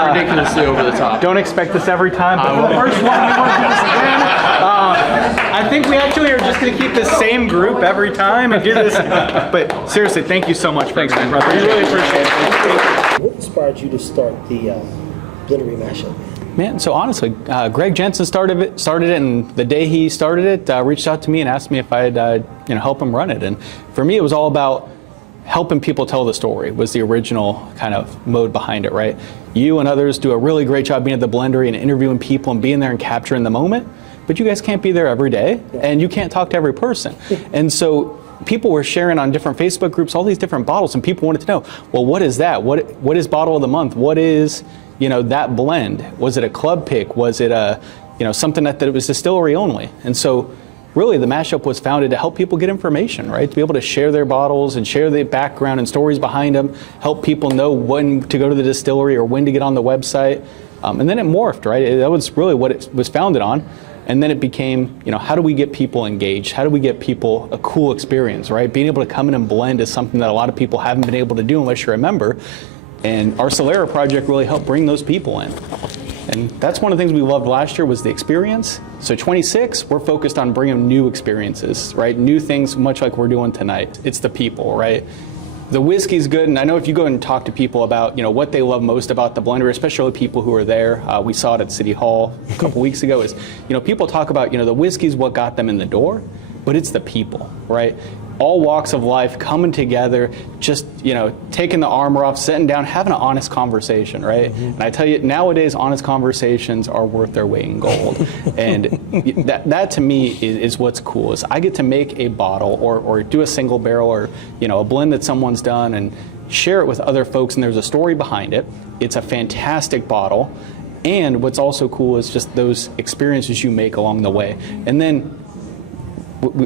Ridiculously over the top. Don't expect this every time, but for the first one, we want to do this again. I think we actually are just going to keep the same group every time and do this. But seriously, thank you so much for Thanks, man. brother. We really appreciate it. What inspired you to start the Blendery mashup? Man, so honestly, Greg Jensen started it, and the day he started it, reached out to me and asked me if I'd help him run it. And for me, it was all about helping people tell the story was the original kind of mode behind it, right? You and others do a really great job being at the Blendery and interviewing people and being there and capturing the moment, but you guys can't be there every day, and you can't talk to every person. And so people were sharing on different Facebook groups all these different bottles, and people wanted to know, well, what is that? What is bottle of the month? What is, that blend? Was it a club pick? Was it a, something that it was distillery only? And so really, the mashup was founded to help people get information, right? To be able to share their bottles and share the background and stories behind them, help people know when to go to the distillery or when to get on the website. And then it morphed, right? That was really what it was founded on. And then it became, how do we get people engaged? How do we get people a cool experience, right? Being able to come in and blend is something that a lot of people haven't been able to do unless you're a member. And our Solera project really helped bring those people in. And that's one of the things we loved last year was the experience. So 26, we're focused on bringing new experiences, right? New things, much like we're doing tonight. It's the people, right? The whiskey's good, and I know if you go and talk to people about, what they love most about the Blendery, especially people who are there, we saw it at City Hall a couple weeks ago, is, people talk about, the whiskey's what got them in the door, but it's the people, right? All walks of life coming together, just, taking the armor off, sitting down, having an honest conversation, right? Mm-hmm. And I tell you, nowadays, honest conversations are worth their weight in gold. And that to me is what's cool, is I get to make a bottle or do a single barrel or, a blend that someone's done and share it with other folks, and there's a story behind it. It's a fantastic bottle. And what's also cool is just those experiences you make along the way. And then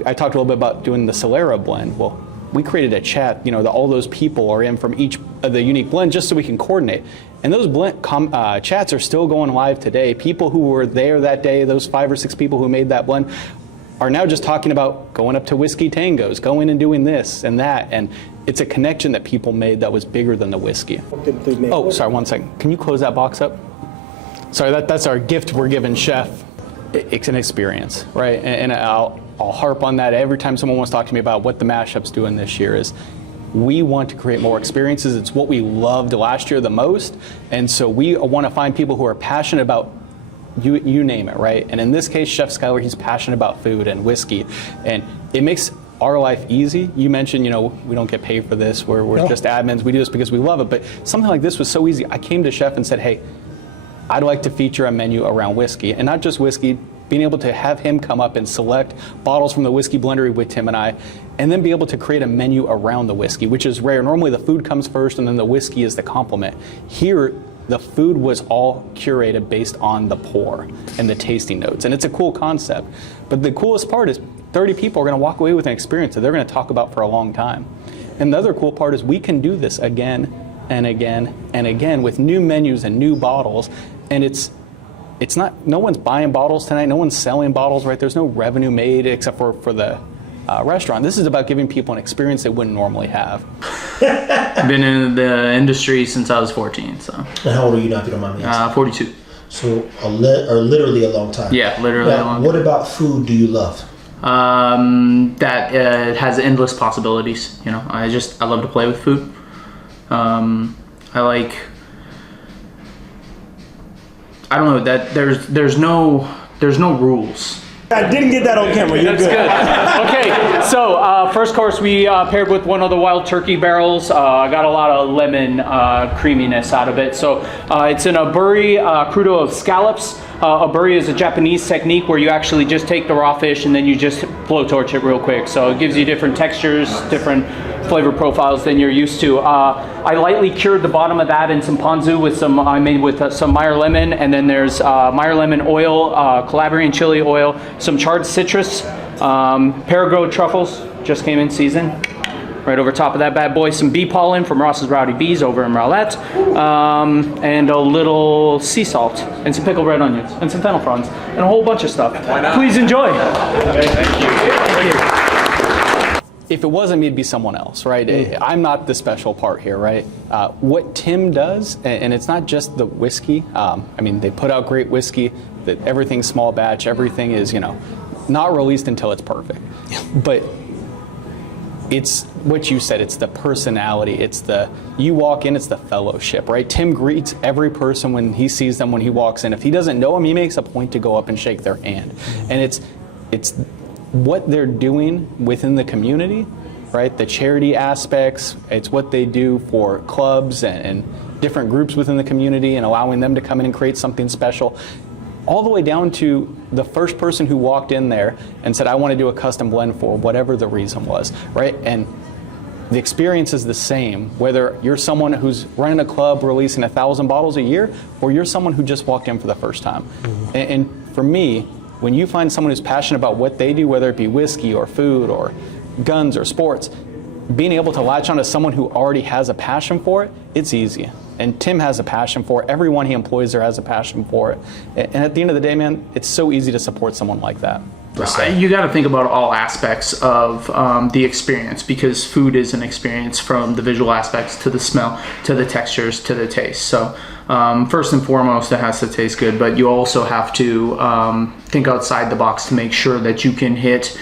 I talked a little bit about doing the Solera blend. Well, we created a chat, that all those people are in from each of the unique blend just so we can coordinate. And those chats are still going live today. People who were there that day, those 5 or 6 people who made that blend, are now just talking about going up to Whiskey Tangos, going and doing this and that. And it's a connection that people made that was bigger than the whiskey. Oh, sorry, one second. Can you close that box up? Sorry, that's our gift we're giving Chef. It's an experience, right? And I'll harp on that every time someone wants to talk to me about what the mashup's doing this year is we want to create more experiences. It's what we loved last year the most. And so we want to find people who are passionate about you name it, right? And in this case, Chef Skyler, he's passionate about food and whiskey. And it makes our life easy. You mentioned, we don't get paid for this. We're just admins. We do this because we love it. But something like this was so easy. I came to Chef and said, hey, I'd like to feature a menu around whiskey, and not just whiskey, being able to have him come up and select bottles from the Whiskey Blendery with Tim and I, and then be able to create a menu around the whiskey, which is rare. Normally the food comes first and then the whiskey is the complement. Here, the food was all curated based on the pour and the tasting notes, and it's a cool concept. But the coolest part is 30 people are going to walk away with an experience that they're going to talk about for a long time. And the other cool part is we can do this again and again and again with new menus and new bottles, and it's not, no one's buying bottles tonight, no one's selling bottles, right? There's no revenue made except for the restaurant. This is about giving people an experience they wouldn't normally have. Been in the industry since I was 14, so. And how old are you now, if you don't mind me asking? 42. So, literally a long time. Yeah, literally a long time. What about food do you love? That it has endless possibilities. I love to play with food. I don't know, that there's no rules. I didn't get that on camera. You're good. Okay, so first course we paired with one of the wild turkey barrels. Got a lot of lemon creaminess out of it. So it's in a burry crudo of scallops. A burry is a Japanese technique where you actually just take the raw fish and then you just blowtorch it real quick. So it gives you different textures, different flavor profiles than you're used to. I lightly cured the bottom of that in some ponzu with I made with some Meyer lemon, and then there's Meyer lemon oil, Calabrian chili oil, some charred citrus, Parago truffles, just came in season. Right over top of that bad boy, some bee pollen from Ross's Rowdy Bees over in Rowlett, and a little sea salt, and some pickled red onions, and some fennel fronds, and a whole bunch of stuff. Please enjoy. Thank you. if it wasn't me, it'd be someone else, right? I'm not the special part here, right? What Tim does, and it's not just the whiskey. I mean, they put out great whiskey. That everything's small batch. Everything is, not released until it's perfect. But it's what you said. It's the personality. You walk in, it's the fellowship, right? Tim greets every person when he sees them when he walks in. If he doesn't know them, he makes a point to go up and shake their hand. And it's what they're doing within the community, right? The charity aspects. It's what they do for clubs and different groups within the community and allowing them to come in and create something special. All the way down to the first person who walked in there and said, I want to do a custom blend for whatever the reason was, right? And the experience is the same, whether you're someone who's running a club releasing 1,000 bottles a year, or you're someone who just walked in for the first time. And for me, when you find someone who's passionate about what they do, whether it be whiskey or food or guns or sports, being able to latch onto someone who already has a passion for it, it's easy. And Tim has a passion for it. Everyone he employs there has a passion for it. And at the end of the day, man, it's so easy to support someone like that. You got to think about all aspects of the experience, because food is an experience, from the visual aspects to the smell, to the textures, to the taste. So first and foremost, it has to taste good, but you also have to think outside the box to make sure that you can hit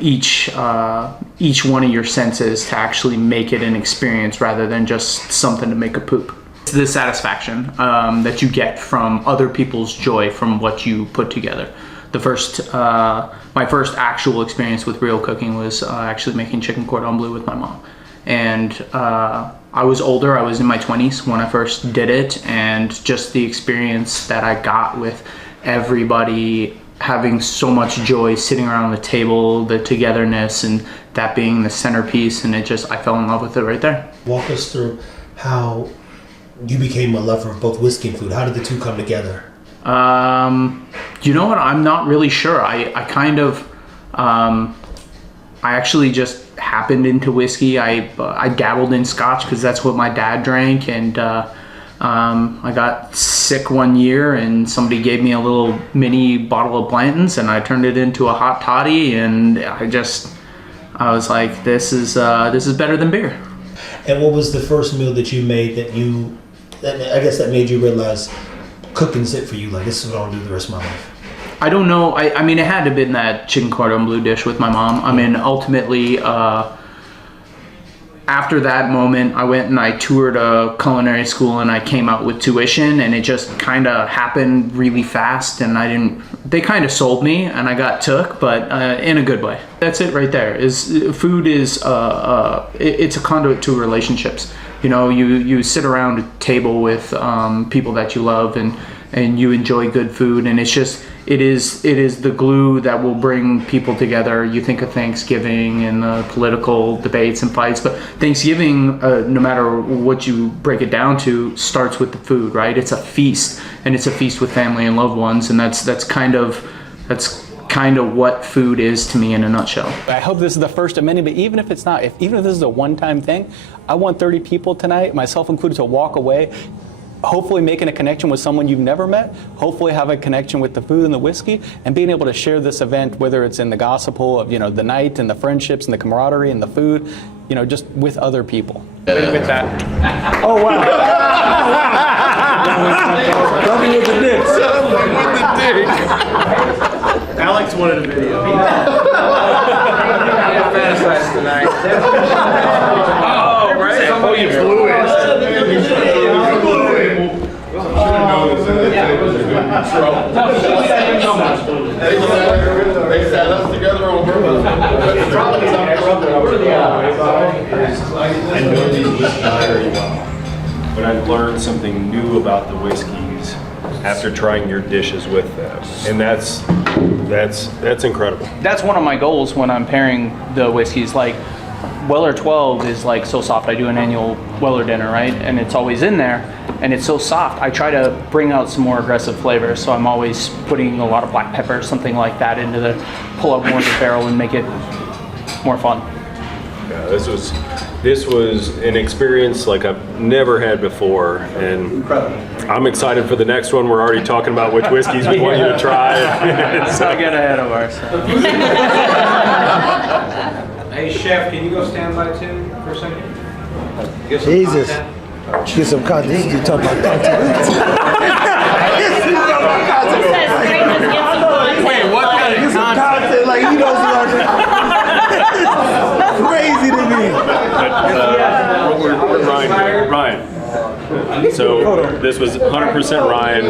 each one of your senses to actually make it an experience rather than just something to make a poop. It's the satisfaction that you get from other people's joy from what you put together. My first actual experience with real cooking was actually making chicken cordon bleu with my mom. And I was older, I was in my 20s when I first did it, and just the experience that I got with everybody having so much joy sitting around the table, the togetherness, and that being the centerpiece, and I fell in love with it right there. Walk us through how you became a lover of both whiskey and food. How did the two come together? You know what? I'm not really sure. I actually just happened into whiskey. I dabbled in scotch because that's what my dad drank, and I got sick one year and somebody gave me a little mini bottle of Blanton's and I turned it into a hot toddy, and I was like, this is better than beer. And what was the first meal that you made that made you realize cooking's it for you? Like, this is what I want to do the rest of my life. I don't know. I mean, it had to have been that chicken cordon bleu dish with my mom. I mean, ultimately, after that moment, I went and I toured a culinary school and I came out with tuition, and it just kind of happened really fast, and they kind of sold me and I got took, but in a good way. That's it right there. Food is, it's a conduit to relationships. You sit around a table with people that you love, and you enjoy good food, and it is the glue that will bring people together. You think of Thanksgiving and the political debates and fights, but Thanksgiving, no matter what you break it down to, starts with the food, right? It's a feast, and it's a feast with family and loved ones, and that's kind of what food is to me in a nutshell. I hope this is the first of many, but even if it's not, even if this is a one-time thing, I want 30 people tonight, myself included, to walk away hopefully making a connection with someone you've never met, hopefully have a connection with the food and the whiskey, and being able to share this event, whether it's in the gospel of the night and the friendships and the camaraderie and the food, just with other people. With that. Oh, wow. Tell me with the dick. With the dick. Alex wanted a video. I'm fantasized tonight. Oh, right. Oh, you blew it. They sat us together on purpose. I know these whiskeys very well, but I've learned something new about the whiskeys after trying your dishes with them, and that's incredible. That's one of my goals when I'm pairing the whiskeys. Like, Weller 12 is like so soft. I do an annual Weller dinner, right? And it's always in there, and it's so soft. I try to bring out some more aggressive flavors, so I'm always putting a lot of black pepper, something like that, into pull up more of the barrel and make it more fun. Yeah, this was an experience like I've never had before, and incredible. I'm excited for the next one. We're already talking about which whiskeys we want you to try. So I get ahead of ourselves. Hey, Chef, can you go stand by too for a second? Get some Jesus. content. Get some content. You talk about content. Wait, what kind of content? Like he knows what crazy to me. Ryan. So this was 100% Ryan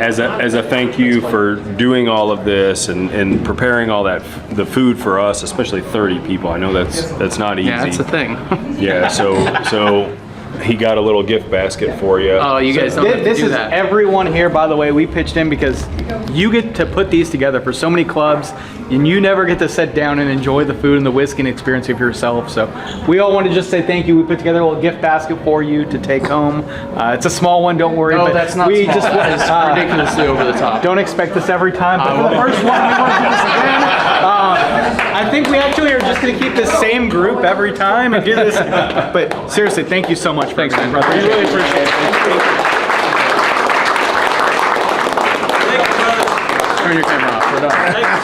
as a thank you for doing all of this and preparing all that the food for us, especially 30 people. I know that's not easy. Yeah, that's a thing. Yeah, so he got a little gift basket for you. Oh, you guys don't have to This do is that. everyone here, by the way. We pitched in because you get to put these together for so many clubs, and you never get to sit down and enjoy the food and the whiskey and experience of yourself. So we all want to just say thank you. We put together a little gift basket for you to take home. It's a small one, don't worry. No, but that's not we small. Just, That is ridiculously over the top. Don't expect this every time, but for the first one, we want to do this again. I think we actually are just going to keep the same group every time and do this. But seriously, thank you so much. Thanks, man. brother. We really appreciate it. Turn your camera off. We're done.